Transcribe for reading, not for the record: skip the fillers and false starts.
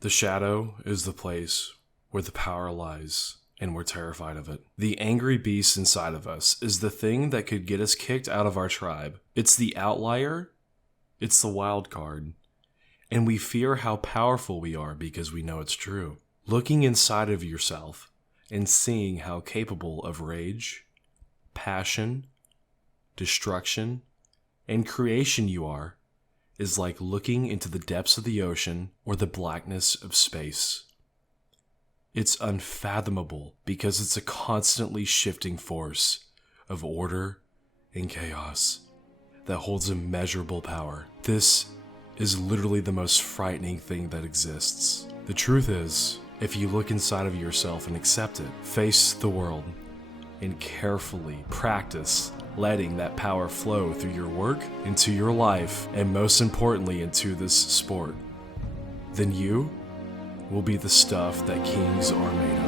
The shadow is the place where the power lies, and we're terrified of it. The angry beast inside of us is the thing that could get us kicked out of our tribe. It's the outlier, it's the wild card, and we fear how powerful we are because we know it's true. Looking inside of yourself and seeing how capable of rage, passion, destruction, and creation you are is like looking into the depths of the ocean or the blackness of space. It's unfathomable because it's a constantly shifting force of order and chaos that holds immeasurable power. This is literally the most frightening thing that exists. The truth is, if you look inside of yourself and accept it, face the world, and carefully practice letting that power flow through your work, into your life, and most importantly, into this sport, then you will be the stuff that kings are made of.